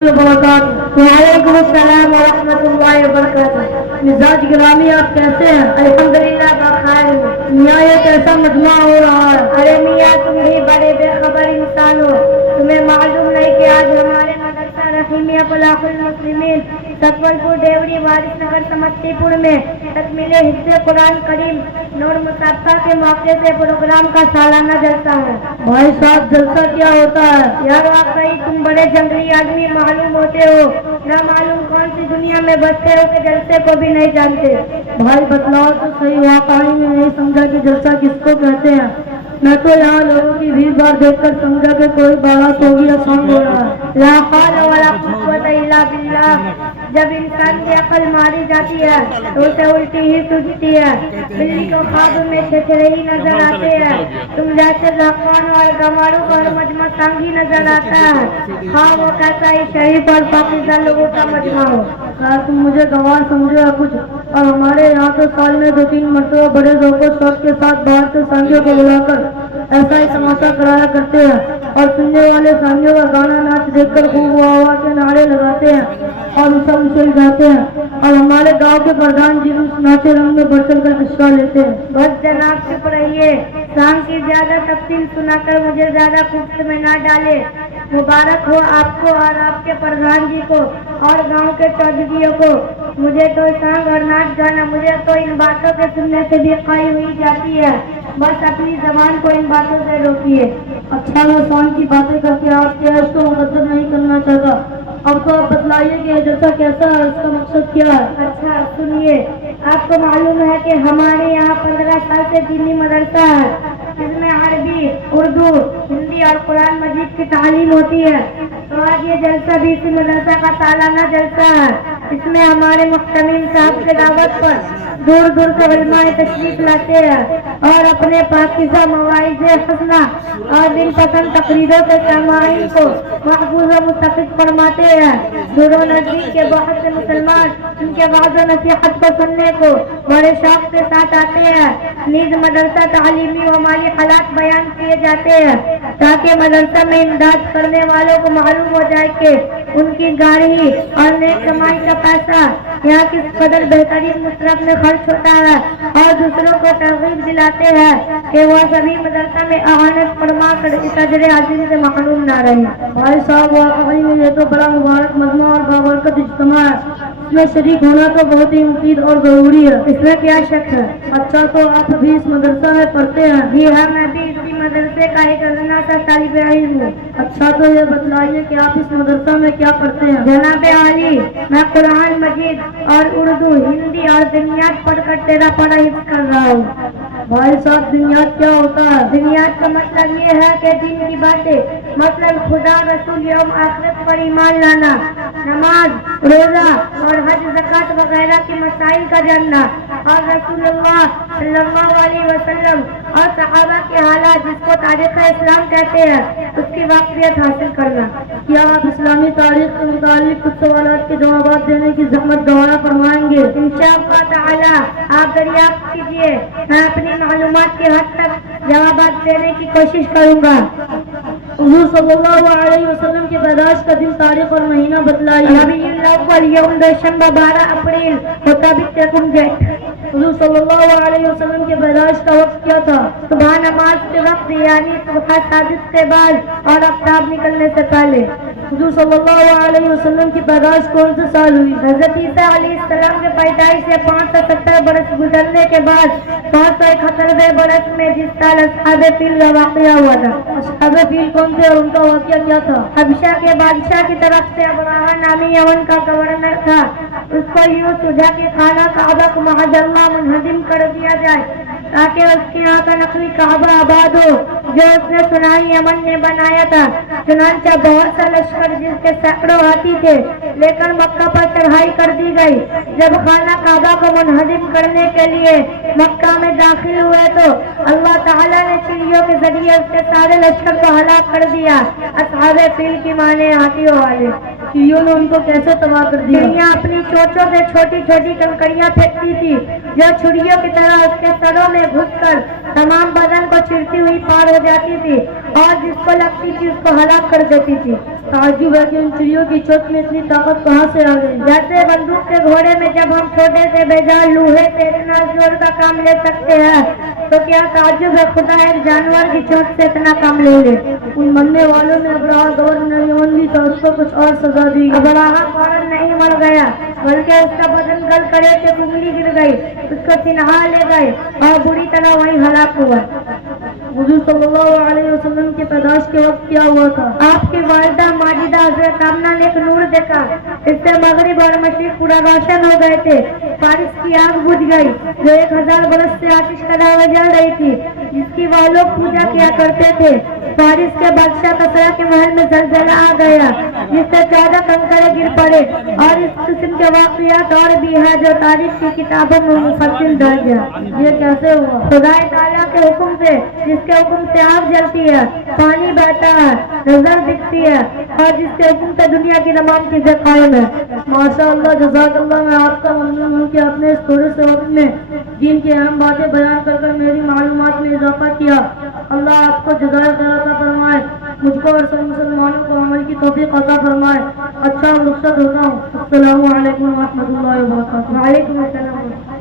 وعلیکم السلام ورحمۃ اللہ وبرکاتہ۔ مزاج گرامی آپ کیسے ہیں؟ الحمدللہ بخیر ہوں۔ میاں یہ کیسا مجمع ہو رہا ہے؟ ارے میاں تم بھی بڑے بے خبر انسان ہو، تمہیں معلوم نہیں کہ آج ہمارے مدرسہ رحیمیہ فلاح المسلمین ستول پور دیوری وارث نگر سمستی پور میں تکمیل حفظ قرآن کریم نور مصطفیٰ کے موقع سے پروگرام کا سالانہ جلسہ ہے۔ بھائی صاحب جلسہ کیا ہوتا ہے؟ یار واقعی تم بڑے جنگلی آدمی معلوم ہوتے ہو، نہ معلوم کون سی دنیا میں بستے ہو کہ جلسے کو بھی نہیں جانتے۔ بھائی بتلاؤ تو صحیح، واقعی میں نہیں سمجھا کہ جلسہ کس کو کہتے ہیں۔ میں تو یہاں لوگوں کی بھیڑ بھاڑ دیکھ کر سمجھا کہ کوئی بارات ہوگی یا سانگ ہو رہا ہے۔ لا حول ولا قوت الا باللہ۔ جب انسان کی عقل ماری جاتی ہے تو اسے الٹی ہی سوچتی ہے، بلی کو خواب میں چھچھرے ہی نظر آتے ہیں، تم جیسے ذاکران اور گواروں کا مجمع سانگی نظر آتا ہے، ہاں وہ کیسا ہی شریف اور پاکیزہ لوگوں کا مجمع ہو۔ تم مجھے گوار سمجھو یا کچھ، اور ہمارے یہاں تو سال میں 2-3 مرتبہ بڑے ذوق و شوق کے ساتھ باہر سے سانگیوں کو بلا کر ایسا ہی تماشا کرایا کرتے ہیں، اور سننے والے سانگیوں کا گانا ناچ دیکھ کر خوب ہوا کے نعرے لگاتے ہیں اور اچھل جاتے ہیں، اور ہمارے گاؤں کے پردھان جی اس ناچے رنگ میں بڑھ چڑھ کر حصہ لیتے ہیں۔ بس جناب چپ رہیے، سانگ کی زیادہ تفصیل سنا کر مجھے زیادہ خوف میں نہ ڈالے۔ مبارک ہو آپ کو اور آپ کے پردھان جی کو اور گاؤں کے چودھریوں کو۔ مجھے تو سانگ اور ناچ گانا، مجھے تو ان باتوں کے سننے سے بھی قائی ہوئی جاتی ہے، بس اپنی زبان کو ان باتوں سے روکیے۔ اچھا میں سانگ کی باتیں کر کے آپ کے عشق کو مقدر نہیں کرنا چاہتا، اب تو آپ بتلائیے کہ یہ جلسہ کیسا ہے، اس کا مقصد کیا ہے؟ اچھا سنیے، آپ کو معلوم ہے کہ ہمارے یہاں 15 سال سے دینی مدرسہ ہے، جس میں عربی، اردو، ہندی اور قرآن مجید کی تعلیم ہوتی ہے، تو آج یہ جلسہ بھی اسی مدرسہ کا سالانہ جلسہ ہے۔ اس میں ہمارے محتمین صاحب کے دعوت پر دور دور سے علماء تشریف لاتے ہیں اور اپنے پاکیزہ مواعظ حسنہ اور دل پسند تقریروں سے سامعین کو محفوظ و مستفید فرماتے ہیں۔ دور و نزدیک کے بہت سے مسلمان ان کے وعظ و نصیحت کو سننے کو بڑے شوق کے ساتھ آتے ہیں۔ نیز مدرسہ تعلیمی و مالی حالات بیان کیے جاتے ہیں تاکہ مدرسہ میں امداد کرنے والوں کو معلوم ہو جائے کہ ان کی گاڑی اور نیک کمائی کا پیسہ یہاں کس قدر بہترین مصرف میں خرچ ہوتا ہے، اور دوسروں کو ترغیب دلاتے ہیں کہ وہ سبھی مدرسہ میں اعانت فرما کر اس اجر عظیم سے محروم نہ رہیں۔ بھائی صاحب واقعی میں یہ تو بڑا مبارک مجمع اور بابرکت اجتماع ہے، اس میں شریک ہونا تو بہت ہی مفید اور ضروری ہے، اس میں کیا شک ہے۔ اچھا تو آپ بھی اس مدرسہ میں پڑھتے ہیں؟ جی ہاں، میں بھی اسی مدرسے کا ایک ازنا کا طالب علم ہوں۔ اچھا تو یہ بتلائیے کہ آپ اس مدرسہ میں کیا پڑھتے ہیں؟ جناب عالی، میں قرآن مجید اور اردو، ہندی اور دنیات پڑھ کر تیرا پڑھا حفظ کر رہا ہوں۔ بھائی صاحب دنیات کیا ہوتا ہے؟ دنیات کا مطلب یہ ہے کہ دین کی باتیں، مثلاً خدا، رسول، یوم آخرت پر ایمان لانا، نماز، روزہ اور حج، زکوٰۃ وغیرہ کے مسائل کا جاننا، اور رسول اللہ صلی اللہ علیہ وسلم اور صحابہ کے حالات جس کو تاریخ اسلام کہتے ہیں اس کی واقفیت حاصل کرنا۔ کیا آپ اسلامی تاریخ کے متعلق کچھ سوالات کے جوابات دینے کی زحمت گوارا فرمائیں گے؟ انشاءاللہ تعالی آپ دریافت کیجیے، میں اپنی معلومات کے حد تک جوابات دینے کی کوشش کروں گا۔ حضور صلی اللہ علیہ وسلم کی پیدائش کا دن، تاریخ اور مہینہ بتلائیے۔ ربیع الاول، یوم دوشنبہ 12 اپریل، مطابق یکم جیٹھ۔ حضور صلی اللہ علیہ وسلم کی پیدائش کا وقت کیا تھا؟ صبح نماز کے وقت، یعنی صبح صادق کے بعد اور آفتاب نکلنے سے پہلے۔ حضور صلی اللہ علیہ وسلم کی پیدائش کون سے سال ہوئی؟ حضرت عیسیٰ علیہ السلام کے پیدائش سے 570 برس گزرنے کے بعد 571 برس میں، جس سال اصحاب فیل کا واقعہ ہوا تھا۔ اصحاب فیل کون تھے اور ان کا واقعہ کیا تھا؟ حبشہ کے بادشاہ کی طرف سے ابرہہ نامی یمن کا گورنر تھا، اس کو یوں سوجا کہ خانہ کعبہ کو معاذ اللہ منہدم کر دیا جائے تاکہ اس کے یہاں کا نقلی کعبہ آباد ہو جو اس نے سنائی یمن نے بنایا تھا۔ چنانچہ بہت سا لشکر جس کے سینکڑوں ہاتھی تھے لے کر مکہ پر چڑھائی کر دی گئی۔ جب خانہ کعبہ کو منہدم کرنے کے لیے مکہ میں داخل ہوئے تو اللہ تعالیٰ نے چڑیوں کے ذریعے اس کے سارے لشکر کو ہلاک کر دیا۔ اصحاب فیل کی معنی ہاتھیوں والے۔ چڑیوں نے ان کو کیسے تباہ کر دیا؟ چڑیاں اپنی چونچوں سے چھوٹی چھوٹی کنکریاں پھینکتی تھی جو چھڑیوں کی طرح اس کے سروں میں گھس کر تمام بدن کو چیرتی ہوئی پار ہو جاتی تھی، اور جس کو لگتی تھی اس کو ہلاک کر دیتی تھی۔ تعجب ہے کہ ان چڑیوں کی چوٹ میں اتنی طاقت کہاں سے آ گئی؟ جیسے بندوق کے گھوڑے میں جب ہم چھوٹے سے بیجان لوہے سے اتنا زور کا کام لے سکتے ہیں تو کیا تعجب ہے خدا ایک جانور کی چوٹ سے اتنا کام لے لے؟ ان مرنے والوں میں ابراہ گورنر اونلی تھا، اس کو کچھ اور سزا دی۔ ابراہ فوراً نہیں مر گیا بلکہ اس کا بدن گل کرے سے انگلی گر گئی، اس کو سنہا لے گئے اور بری طرح وہیں ہلاک ہوا۔ حضور صلی اللہ علیہ وسلم کی پیدائش کے وقت کیا ہوا تھا؟ آپ کی والدہ ماجدہ حضرت آمنہ نے ایک نور دیکھا، اس سے مغرب اور مشرق پورا روشن ہو گئے تھے۔ فارس کی آگ بجھ گئی جو 1000 برس سے آتش کدا میں جل رہی تھی، جس کی وہ لوگ پوجا کیا کرتے تھے۔ فارس کے بادشاہ کسرا کے محل میں زلزلہ آ گیا جس سے 14 کنکرے گر پڑے، اور اس قسم کے واقعات اور بھی ہیں جو تاریخ کی کتابوں میں مفصل درج ہے۔ یہ کیسے ہوا؟ خدا تعالیٰ کے حکم سے، جس کے حکم سے آگ جلتی ہے، پانی بہتا ہے، نظر دکھتی ہے، اور جس کے حکم سے دنیا کی تمام چیزیں قائم ہے۔ ماشاء اللہ، جزاک اللہ۔ میں آپ کا ممنون ہوں کہ آپ نے اس تھوڑے سے وقت میں دین کی اہم باتیں بیان کر کر میری معلومات میں اضافہ کیا۔ اللہ آپ کو جزائے خیر عطا فرمائے، مجھ کو اور سب مسلمانوں کو عمل کی توفیق عطا فرمائے۔ اچھا رخصت ہوتا ہوں۔ السلام علیکم ورحمۃ اللہ وبرکاتہ۔ وعلیکم السلام۔